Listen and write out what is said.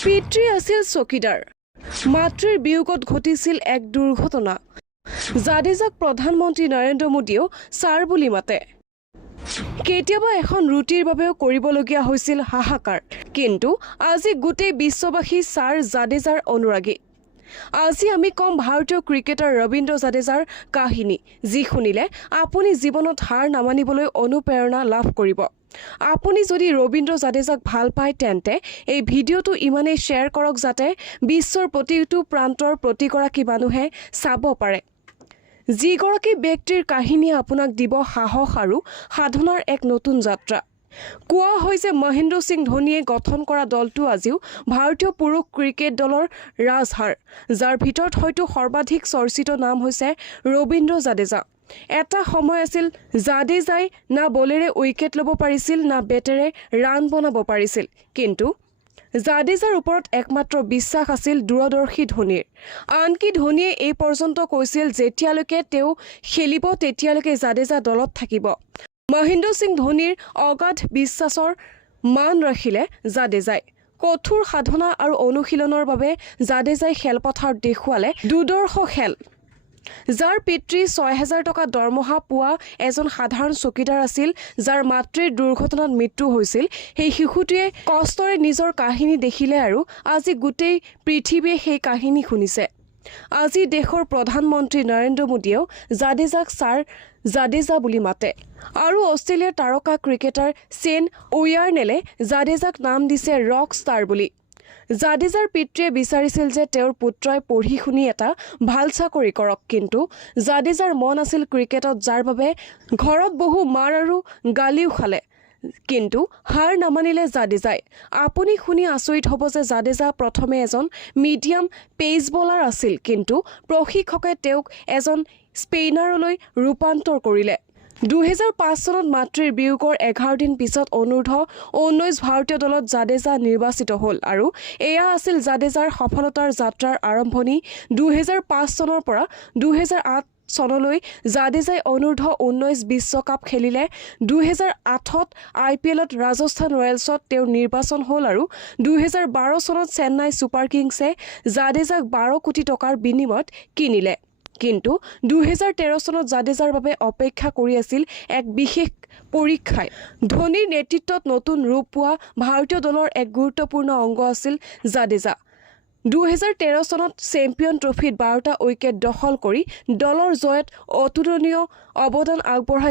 পিতৃ আছিল চকীদাৰ মাতৃৰ বিয়োগত ঘটিছিল এক দুৰ্ঘটনা জাদেজাক প্ৰধানমন্ত্ৰী নৰেন্দ্ৰ মোদীয়েও ছাৰ বুলি মাতে কেতিয়াবা এখন ৰুটিৰ বাবেও কৰিবলগীয়া হৈছিল হাহাকাৰ কিন্তু আজি গোটেই বিশ্ববাসী ছাৰ জাদেজাৰ অনুৰাগী আজি আমি কম ভাৰতীয় ক্ৰিকেটাৰ ৰবীন্দ্ৰ জাদেজাৰ কাহিনী যি শুনিলে আপুনি জীৱনত হাৰ নামানিবলৈ অনুপ্ৰেৰণা লাভ কৰিব আপুনি যদি ৰবীন্দ্ৰ জাদেজাক ভাল পায় তেন্তে এই ভিডিঅটো ইমানেই শ্বেয়াৰ কৰক যাতে বিশ্বৰ প্ৰতিটো প্ৰান্তৰ প্ৰতিগৰাকী মানুহে চাব পাৰে যিগৰাকী ব্যক্তিৰ কাহিনী আপোনাক দিব সাহস আৰু সাধনাৰ এক নতুন যাত্ৰা কোৱা হয় যে মহেন্দ্ৰ সিং ধোনীয়ে গঠন কৰা দলটো আজিও ভাৰতীয় পুৰুষ ক্ৰিকেট দলৰ ৰাজহাড় যাৰ ভিতৰত হয়তো সৰ্বাধিক চৰ্চিত নাম হৈছে ৰবীন্দ্ৰ জাদেজা এটা সময় আছিল জাদেজাই না বলেৰে উইকেট ল'ব পাৰিছিল না বেটেৰে ৰান বনাব পাৰিছিল কিন্তু জাদেজাৰ ওপৰত একমাত্ৰ বিশ্বাস আছিল দূৰদৰ্শী ধোনীৰ আনকি ধোনীয়ে এই পৰ্যন্ত কৈছিল যেতিয়ালৈকে তেওঁ খেলিব তেতিয়ালৈকে জাদেজা দলত থাকিব মহেন্দ্ৰ সিং ধোনীৰ অগাধ বিশ্বাসৰ মান ৰাখিলে জাদেজাই কঠোৰ সাধনা আৰু অনুশীলনৰ বাবে জাদেজাই খেলপথাৰত দেখুৱালে দুৰ্দৰ্শ খেল যাৰ পিতৃ ৬,০০০ টকা দৰমহা পোৱা এজন সাধাৰণ চকীদাৰ আছিল যাৰ মাতৃৰ দুৰ্ঘটনাত মৃত্যু হৈছিল সেই শিশুটিয়ে কষ্টৰে নিজৰ কাহিনী দেখিলে আৰু আজি গোটেই পৃথিৱীয়ে সেই কাহিনী শুনিছে আজি দেশৰ প্ৰধানমন্ত্ৰী নৰেন্দ্ৰ মোদীয়েও জাদেজাক ছাৰ জাদেজা বুলি মাতে আৰু অষ্ট্ৰেলিয়াৰ তাৰকা ক্ৰিকেটাৰ শেন ওয়াৰ্নেলে জাদেজাক নাম দিছে ৰক ষ্টাৰ বুলি জাদেজাৰ পিতৃয়ে বিচাৰিছিল যে তেওঁৰ পুত্ৰই পঢ়ি শুনি এটা ভাল চাকৰি কৰক কিন্তু জাদেজাৰ মন আছিল ক্ৰিকেটত যাৰ বাবে ঘৰত বহু মাৰ আৰু গালিও খালে কিন্তু হাৰ নামানিলে জাদেজাই আপুনি শুনি আচৰিত হ'ব যে জাদেজা প্ৰথমে এজন মিডিয়াম পেচ বলাৰ আছিল কিন্তু প্ৰশিক্ষকে তেওঁক এজন স্পেইনাৰলৈ ৰূপান্তৰ কৰিলে ২০০৫ চনত মাতৃৰ বিয়োগৰ ১১ দিন পিছত অনূৰ্ধ্ব-১৯ ভাৰতীয় দলত জাদেজা নিৰ্বাচিত হ'ল আৰু এয়া আছিল জাদেজাৰ সফলতাৰ যাত্ৰাৰ আৰম্ভণি ২০০৫ চনৰ পৰা ২০০৮ চনলৈ জাদেজাই অনূৰ্ধ্ব-১৯ বিশ্বকাপ খেলিলে ২০০৮ত IPLত ৰাজস্থান ৰয়েলছত তেওঁৰ নিৰ্বাচন হ'ল আৰু ২০১২ চনত চেন্নাই ছুপাৰ কিংছে জাদেজাক ১২ কোটি টকাৰ বিনিময়ত কিনিলে কিন্তু ২০১৩ চনত জাদেজাৰ বাবে অপেক্ষা কৰি আছিল এক বিশেষ পৰীক্ষাই ধোনীৰ নেতৃত্বত নতুন ৰূপ পোৱা ভাৰতীয় দলৰ এক গুৰুত্বপূৰ্ণ অংগ আছিল জাদেজা ২০১৩ চনত চেম্পিয়ন ট্ৰফিত ১২টা উইকেট দখল কৰি দলৰ জয়ত অতুলনীয় অৱদান আগবঢ়াই